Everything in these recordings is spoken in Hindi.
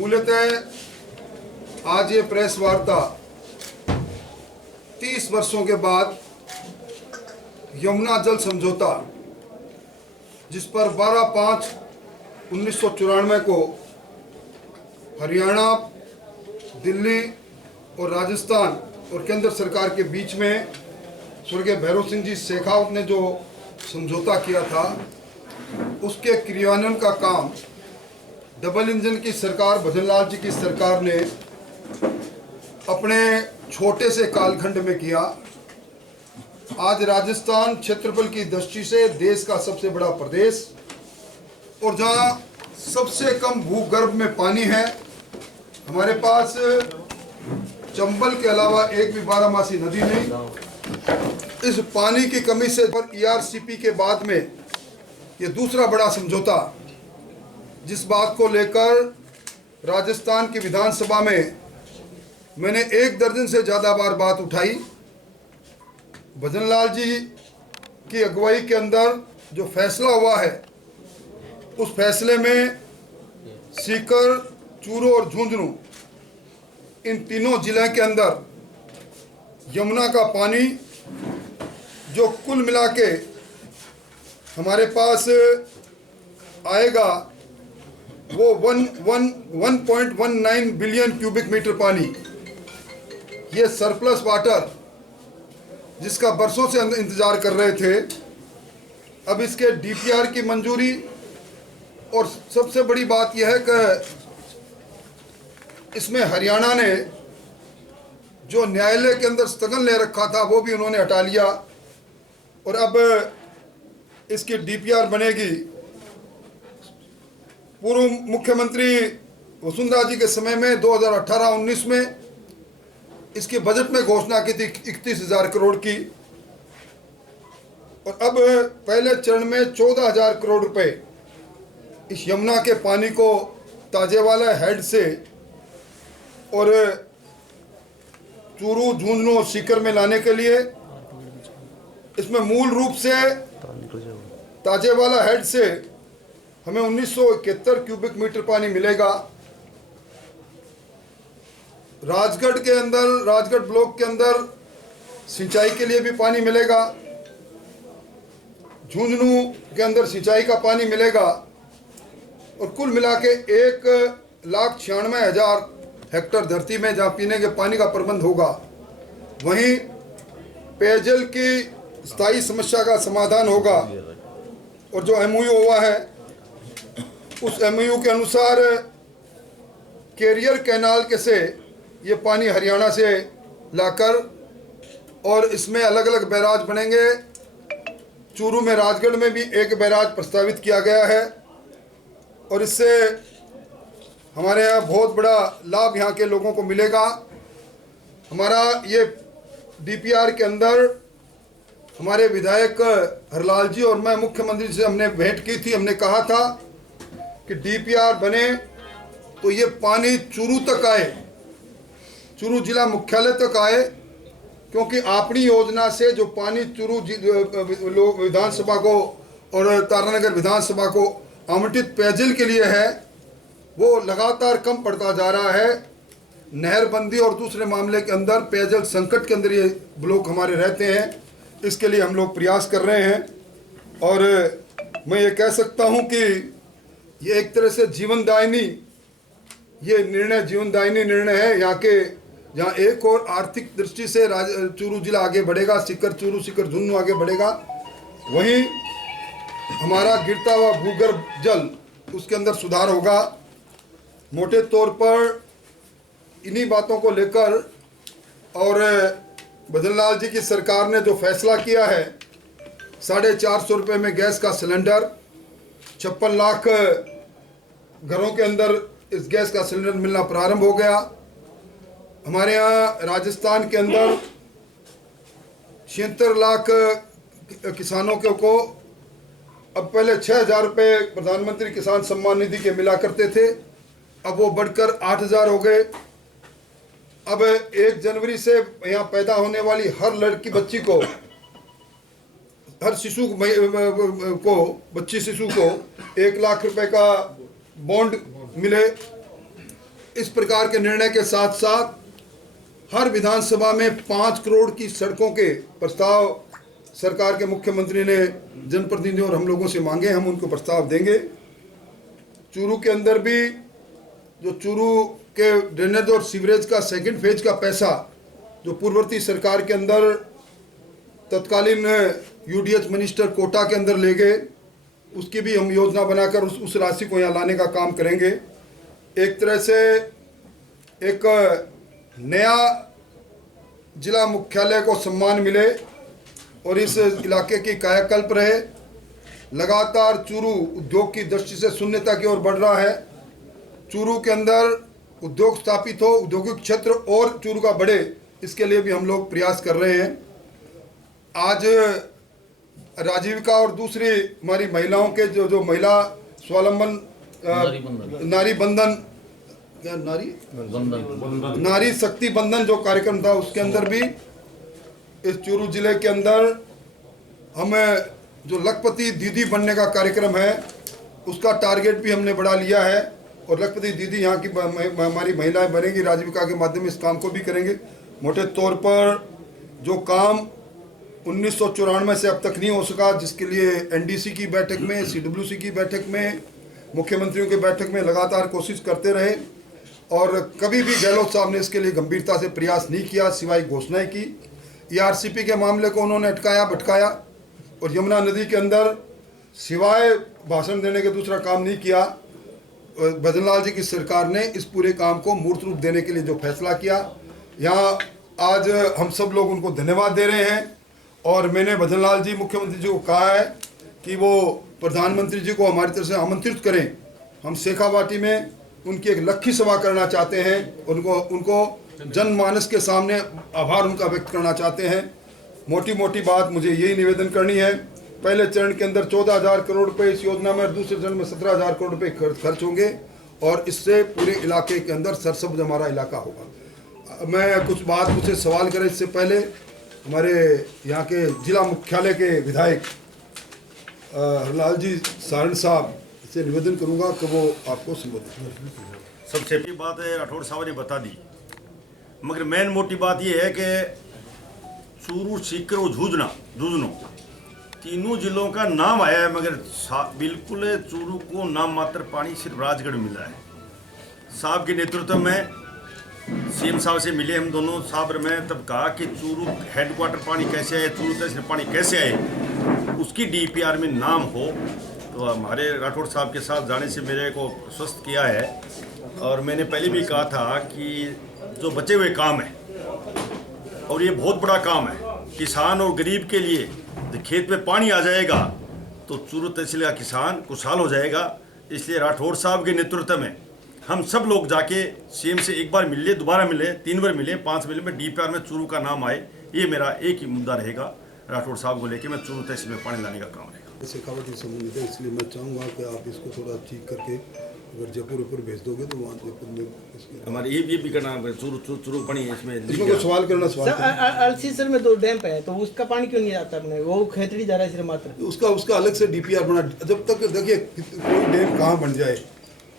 मूलतः आज ये प्रेस वार्ता 30 वर्षों के बाद यमुना जल समझौता, जिस पर 12/5/1994 को हरियाणा, दिल्ली और राजस्थान और केंद्र सरकार के बीच में स्वर्गीय भैरव सिंह जी शेखावत ने जो समझौता किया था, उसके क्रियान्वयन का काम डबल इंजन की सरकार, भजनलाल जी की सरकार ने अपने छोटे से कालखंड में किया। आज राजस्थान क्षेत्रफल की दृष्टि से देश का सबसे बड़ा प्रदेश और जहां सबसे कम भूगर्भ में पानी है, हमारे पास चंबल के अलावा एक भी बारहमासी नदी नहीं। इस पानी की कमी से ईआरसीपी के बाद में ये दूसरा बड़ा समझौता, जिस बात को लेकर राजस्थान की विधानसभा में मैंने 1 दर्जन से ज़्यादा बार बात उठाई। भजनलाल जी की अगुवाई के अंदर जो फैसला हुआ है, उस फैसले में सीकर, चूरू और झुंझुनू, इन तीनों जिले के अंदर यमुना का पानी जो कुल मिला के हमारे पास आएगा, वो 1.19 बिलियन क्यूबिक मीटर पानी, ये सरप्लस वाटर जिसका बरसों से इंतज़ार कर रहे थे, अब इसके डीपीआर की मंजूरी। और सबसे बड़ी बात यह है कि इसमें हरियाणा ने जो न्यायालय के अंदर स्थगन ले रखा था, वो भी उन्होंने हटा लिया और अब इसकी डीपीआर बनेगी। पूर्व मुख्यमंत्री वसुंधरा जी के समय में 2018-19 में इसके बजट में घोषणा की थी 31,000 करोड़ की, और अब पहले चरण में 14,000 करोड़ रुपए इस यमुना के पानी को ताजेवाला हेड से और चूरू, झुंझुनू और सीकर में लाने के लिए, इसमें मूल रूप से ताजेवाला हेड से हमें 1971 क्यूबिक मीटर पानी मिलेगा। राजगढ़ के अंदर, राजगढ़ ब्लॉक के अंदर सिंचाई के लिए भी पानी मिलेगा, झुंझुनू के अंदर सिंचाई का पानी मिलेगा, और कुल मिला के 1,96,000 हेक्टेयर धरती में जहाँ पीने के पानी का प्रबंध होगा, वहीं पेयजल की स्थायी समस्या का समाधान होगा। और जो एमओयू हुआ है, उस एमओयू के अनुसार कैरियर कैनाल के से ये पानी हरियाणा से लाकर, और इसमें अलग अलग बैराज बनेंगे। चूरू में, राजगढ़ में भी एक बैराज प्रस्तावित किया गया है, और इससे हमारे यहाँ बहुत बड़ा लाभ यहाँ के लोगों को मिलेगा। हमारा ये डीपीआर के अंदर हमारे विधायक हरलाल जी और मैं मुख्यमंत्री से हमने भेंट की थी। हमने कहा था कि डीपीआर बने तो ये पानी चूरू तक आए, चूरू जिला मुख्यालय तक आए, क्योंकि अपनी योजना से जो पानी चूरू विधानसभा को और तारानगर विधानसभा को आवंटित पेयजल के लिए है, वो लगातार कम पड़ता जा रहा है। नहरबंदी और दूसरे मामले के अंदर पेयजल संकट के अंदर ये ब्लॉक हमारे रहते हैं। इसके लिए हम लोग प्रयास कर रहे हैं, और मैं ये कह सकता हूँ कि ये एक तरह से जीवनदायिनी, ये निर्णय जीवनदायिनी निर्णय है यहाँ के, जहाँ एक और आर्थिक दृष्टि से चूरू जिला आगे बढ़ेगा, सीकर, चूरू, सीकर, झुंझुनू आगे बढ़ेगा, वहीं हमारा गिरता हुआ भूगर्भ जल, उसके अंदर सुधार होगा। मोटे तौर पर इन्हीं बातों को लेकर और भजनलाल जी की सरकार ने जो फैसला किया है, 450 रुपये में गैस का सिलेंडर, 56 लाख घरों के अंदर इस गैस का सिलेंडर मिलना प्रारंभ हो गया। हमारे यहाँ राजस्थान के अंदर 76 लाख किसानों को अब पहले 6,000 रुपये प्रधानमंत्री किसान सम्मान निधि के मिला करते थे, अब वो बढ़कर 8,000 हो गए। अब 1 जनवरी से यहाँ पैदा होने वाली हर लड़की बच्ची को, हर शिशु को, बच्ची शिशु को 1 लाख रुपए का बॉन्ड मिले। इस प्रकार के निर्णय के साथ साथ हर विधानसभा में 5 करोड़ की सड़कों के प्रस्ताव सरकार के मुख्यमंत्री ने जनप्रतिनिधियों और हम लोगों से मांगे, हम उनको प्रस्ताव देंगे। चूरू के अंदर भी जो चूरू के ड्रेनेज और सीवरेज का सेकंड फेज का पैसा जो पूर्ववर्ती सरकार के अंदर तत्कालीन यूडीएच मिनिस्टर कोटा के अंदर ले गए, उसकी भी हम योजना बनाकर उस राशि को यहाँ लाने का काम करेंगे। एक तरह से एक नया जिला मुख्यालय को सम्मान मिले और इस इलाके की कायाकल्प रहे। लगातार चूरू उद्योग की दृष्टि से शून्यता की ओर बढ़ रहा है। चूरू के अंदर उद्योग स्थापित हो, औद्योगिक क्षेत्र और चूरू का बढ़े, इसके लिए भी हम लोग प्रयास कर रहे हैं। आज राजीविका और दूसरी हमारी महिलाओं के जो महिला स्वावलंबन नारी शक्ति बंधन जो कार्यक्रम था, उसके अंदर भी इस चूरू जिले के अंदर हमें जो लखपति दीदी बनने का कार्यक्रम है, उसका टारगेट भी हमने बढ़ा लिया है और लखपति दीदी यहाँ की हमारी महिलाएं बनेगी, राजीविका के माध्यम से इस काम को भी करेंगे। मोटे तौर पर जो काम 1994 से अब तक नहीं हो सका, जिसके लिए एनडीसी की बैठक में, सीडब्ल्यूसी की बैठक में, मुख्यमंत्रियों की बैठक में लगातार कोशिश करते रहे और कभी भी गहलोत साहब ने इसके लिए गंभीरता से प्रयास नहीं किया, सिवाय घोषणाएं की। ईआरसीपी के मामले को उन्होंने अटकाया भटकाया और यमुना नदी के अंदर सिवाय भाषण देने के दूसरा काम नहीं किया। भजनलाल जी की सरकार ने इस पूरे काम को मूर्त रूप देने के लिए जो फैसला किया, यहाँ आज हम सब लोग उनको धन्यवाद दे रहे हैं। और मैंने भजनलाल जी मुख्यमंत्री जी को कहा है कि वो प्रधानमंत्री जी को हमारी तरफ से आमंत्रित करें। हम शेखावाटी में उनकी एक लक्खी सभा करना चाहते हैं, उनको जनमानस के सामने आभार उनका व्यक्त करना चाहते हैं। मोटी मोटी बात मुझे यही निवेदन करनी है, पहले चरण के अंदर 14,000 करोड़ रुपए इस योजना में, दूसरे चरण में 17,000 करोड़ रुपए खर्च होंगे और इससे पूरे इलाके के अंदर सरसब्ज हमारा इलाका होगा। मैं कुछ बात मुझसे सवाल करें इससे पहले हमारे यहाँ के जिला मुख्यालय के विधायक हरलाल जी सारण साहब से निवेदन करूँगा कि वो आपको संबोधित करें। सबसे पहली बात है राठौड़ साहब ने बता दी, मगर मेन मोटी बात ये है कि चूरू, सीकर और झुंझुनू तीनों जिलों का नाम आया है, मगर बिल्कुल चूरू को नाम मात्र पानी सिर्फ राजगढ़ मिला है। साहब के नेतृत्व में सीएम साहब से मिले हम दोनों, साहब में तब कहा कि चूरू हेडक्वार्टर पानी कैसे आए, चूरू तहसील पानी कैसे आए, उसकी डीपीआर में नाम हो। तो हमारे राठौड़ साहब के साथ जाने से मेरे को स्वस्थ किया है। और मैंने पहले भी कहा था कि जो बचे हुए काम है, और ये बहुत बड़ा काम है किसान और गरीब के लिए, जब खेत में पानी आ जाएगा तो चूरू तहसील का किसान खुशहाल हो जाएगा। इसलिए राठौड़ साहब के नेतृत्व में हम सब लोग जाके सीएम से एक बार मिले, दोबारा मिले, 3 बार मिले, 5 मिले में डीपीआर में चूरू का नाम आए। ये मेरा एक ही मुद्दा रहेगा राठौड़ साहब को लेके, मैं चूरू तहसील में पानी लाने का काम रहेगा। शेखावाटी संबंधित है, इसलिए मैं चाहूँगा कि आप इसको थोड़ा ठीक करके अगर जयपुर ऊपर भेज दोगे तो वहाँ जयपुर में हमारे ये भी करना है। चूरू पानी इसमें कोई सवाल करना अलसीसर में 2 डैम है, तो उसका पानी क्यों नहीं आता अपने, वो खेतड़ी जा रहा है सिर्फ मात्र, उसका अलग से डीपीआर बना। जब तक देखिए कोई डैम कहाँ बन जाए,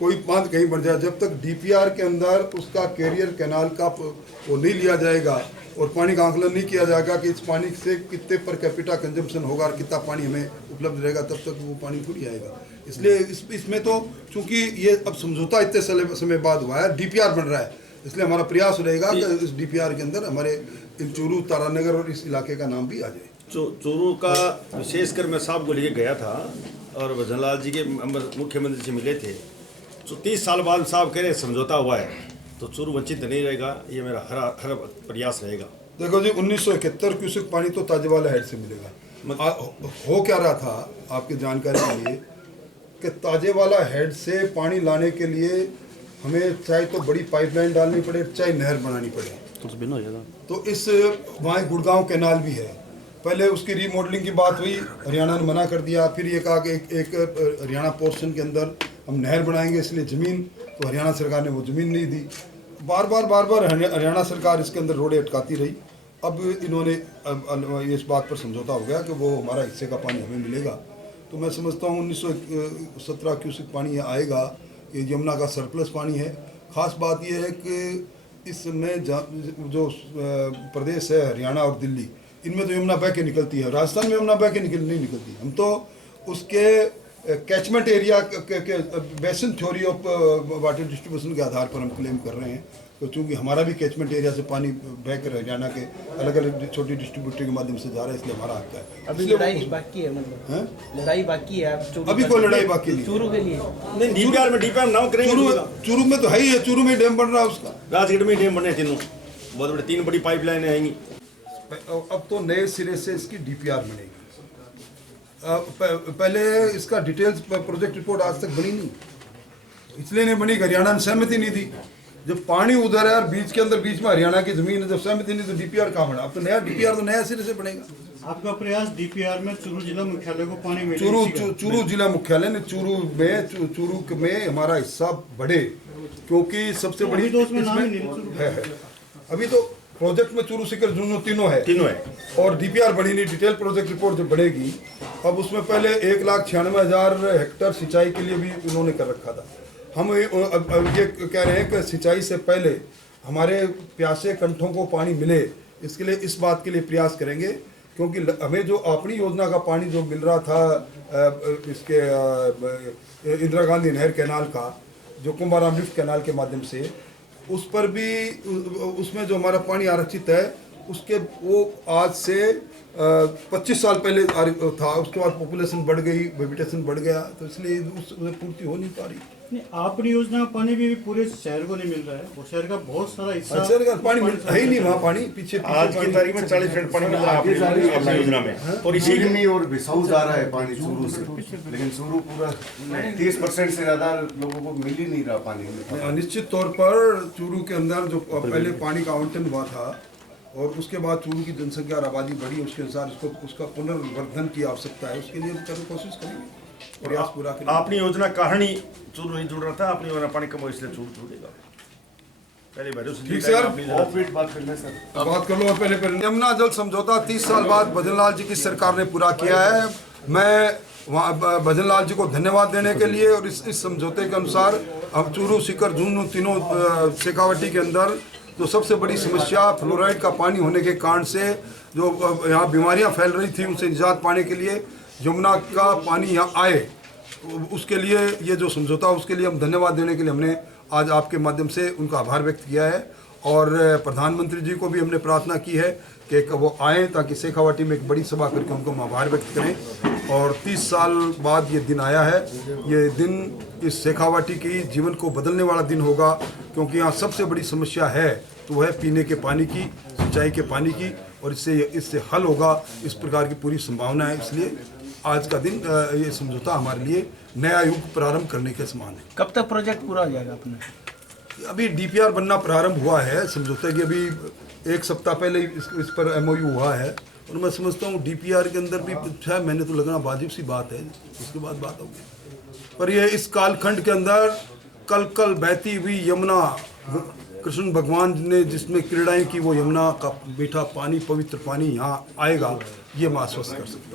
कोई बांध कहीं बन जाए, जब तक डीपीआर के अंदर उसका कैरियर कैनाल का वो नहीं लिया जाएगा और पानी का आंकलन नहीं किया जाएगा कि इस पानी से कितने पर कैपिटा कंजम्पशन होगा और कितना पानी हमें उपलब्ध रहेगा, तब तक वो पानी थोड़ी आएगा। इसलिए इसमें तो चूंकि ये अब समझौता इतने समय बाद हुआ है, डीपीआर बन रहा है, इसलिए हमारा प्रयास रहेगा कि इस डीपीआर के अंदर हमारे चूरू, तारानगर और इस इलाके का नाम भी आ जाए। चूरू का विशेषकर मैं साहब को लेके गया था और भजनलाल जी के मुख्यमंत्री से मिले थे। तो 30 साल बाद साहब कह रहे समझौता हुआ है तो चूरू वंचित नहीं रहेगा, ये मेरा हर प्रयास रहेगा। देखो जी, 1971 क्यूसेक पानी तो ताजेवाला हेड से मिलेगा। हो क्या रहा था आपकी जानकारी के लिए कि ताजेवाला हेड से पानी लाने के लिए हमें चाहे तो बड़ी पाइपलाइन डालनी पड़े, चाहे नहर बनानी पड़े। तो इस वहाँ गुड़गांव कैनाल भी है, पहले उसकी रीमॉडलिंग की बात हुई, हरियाणा ने मना कर दिया। फिर ये कहा कि एक हरियाणा पोर्शन के अंदर हम नहर बनाएंगे, इसलिए ज़मीन, तो हरियाणा सरकार ने वो ज़मीन नहीं दी। बार बार हरियाणा सरकार इसके अंदर रोड़े अटकाती रही। अब इन्होंने इस बात पर समझौता हो गया कि वो हमारा हिस्से का पानी हमें मिलेगा। तो मैं समझता हूँ 1917 क्यूसेक पानी आएगा, ये यमुना का सरप्लस पानी है ख़ास बात यह है कि इसमें जो प्रदेश है हरियाणा और दिल्ली, इनमें तो यमुना बह के निकलती है, राजस्थान में यमुना बह के नहीं निकलती। हम तो उसके कैचमेंट एरिया के basin theory of water distribution के आधार पर हम क्लेम कर रहे हैं। तो चूँकि हमारा भी कैचमेंट एरिया से पानी बह कर हरियाणा के अलग अलग छोटी डिस्ट्रीब्यूटर के माध्यम से जा रहा है, इसलिए हमारा हक है। अभी लड़ाई बाकी है, मतलब लड़ाई बाकी है अभी कोई लड़ाई बाकी नहीं। चूरू के लिए नहीं, डीपीआर नाम करेंगे। चूरू में तो है ही है, चूरू में डैम बन रहा है उसका, राजगढ़ में डैम बने तीनों, बहुत बड़े 3 बड़ी पाइपलाइनें आएंगी। अब तो नए सिरे से इसकी डीपीआर बनेगी। पहले इसका डिटेल्स प्रोजेक्ट रिपोर्ट आज तक बनी नहीं, इसलिए नहीं बनी, हरियाणा ने सहमति नहीं दी। जब पानी उधर है और बीच के अंदर बीच में हरियाणा की जमीन है, जब सहमति नहीं तो डीपीआर कहाँ बना? अब तो नया डीपीआर तो नया सिरे से बनेगा। आपका प्रयास डीपीआर में चूरू जिला मुख्यालय को पानी मिले, चूरू जिला मुख्यालय ने चूरू में हमारा हिस्सा बढ़े, क्योंकि सबसे बड़ी तो उसमें नाम ही नहीं है। अभी तो प्रोजेक्ट में चूरू सीकर झुंझुनू तीनों है और डीपीआर बनी नहीं। डिटेल प्रोजेक्ट रिपोर्ट जो बढ़ेगी, अब उसमें पहले 1,96,000 हेक्टेयर सिंचाई के लिए भी उन्होंने कर रखा था। हम अब ये कह रहे हैं कि सिंचाई से पहले हमारे प्यासे कंठों को पानी मिले, इसके लिए इस बात के लिए प्रयास करेंगे, क्योंकि हमें जो अपनी योजना का पानी जो मिल रहा था इसके इंदिरा गांधी नहर कैनाल का, जो कुंभाराम लिफ्ट कैनाल के माध्यम से, उस पर भी उसमें जो हमारा पानी आरक्षित है, उसके वो आज से 25 साल पहले था। उसके बाद पॉपुलेशन बढ़ गई, वेजिटेशन बढ़ गया, तो इसलिए उसमें पूर्ति हो नहीं पा रही। नहीं, अपनी योजना का पानी भी पूरे शहर को नहीं मिल रहा है, और शहर का बहुत सारा हिस्सा शहर का पानी है ही नहीं, वहाँ पानी पीछे आज की तारीख में 40% पानी मिल रहा है अपनी योजना में, और इसी नहीं, और बिसाऊ जा रहा है पानी चूरू से, लेकिन चूरू पूरा 30% से ज्यादा लोगों को मिल ही नहीं रहा पानी। निश्चित तौर पर चूरू के अंदर जो पहले पानी का आवंटन हुआ था और उसके बाद चूरू की जनसंख्या और आबादी बढ़ी, उसके अनुसार उसका पुनर्वर्धन की आवश्यकता है। उसके लिए हम कोशिश करेंगे, प्रयास पूरा करेंगे। अपनी योजना कहानी चूरू नहीं जुड़ रहा था, अपनी योजना पानी कम इसलिए चूरू जुड़ेगा। पहले ठीक सर, बात करना सर, बात कर लो। पहले यमुना जल समझौता 30 साल बाद भजनलाल जी की सरकार ने पूरा किया है। मैं वहाँ भजनलाल जी को धन्यवाद देने के लिए, और इस समझौते के अनुसार अब चूरू सीकर झुंझुनू तीनों शेखावाटी के अंदर जो सबसे बड़ी समस्या फ्लोराइड का पानी होने के कारण से जो यहाँ बीमारियाँ फैल रही थी, उनसे निजात पाने के लिए यमुना का पानी यहाँ आए, उसके लिए ये जो समझौता, उसके लिए हम धन्यवाद देने के लिए हमने आज आपके माध्यम से उनका आभार व्यक्त किया है। और प्रधानमंत्री जी को भी हमने प्रार्थना की है कि वो आएँ, ताकि शेखावाटी में एक बड़ी सभा करके उनको हम आभार व्यक्त करें। और 30 साल बाद ये दिन आया है, ये दिन इस शेखावाटी की जीवन को बदलने वाला दिन होगा, क्योंकि यहाँ सबसे बड़ी समस्या है तो वह है पीने के पानी की, सिंचाई के पानी की, और इससे हल होगा, इस प्रकार की पूरी संभावना है। इसलिए आज का दिन ये समझौता हमारे लिए नया युग प्रारंभ करने के समान है। कब तक प्रोजेक्ट पूरा हो जाएगा अपना? अभी डीपीआर बनना प्रारंभ हुआ है, समझौते की अभी 1 सप्ताह पहले इस पर MOU हुआ है, और मैं समझता हूँ डीपीआर के अंदर भी 6 महीने तो लगना वाजिब सी बात है, उसके बाद बात होगी। पर ये इस कालखंड के अंदर कल बहती हुई यमुना, कृष्ण भगवान ने जिसमें क्रीड़ाएं की, वो यमुना का मीठा पानी, पवित्र पानी यहाँ आएगा, ये मैं आश्वस्त कर सकता हूँ।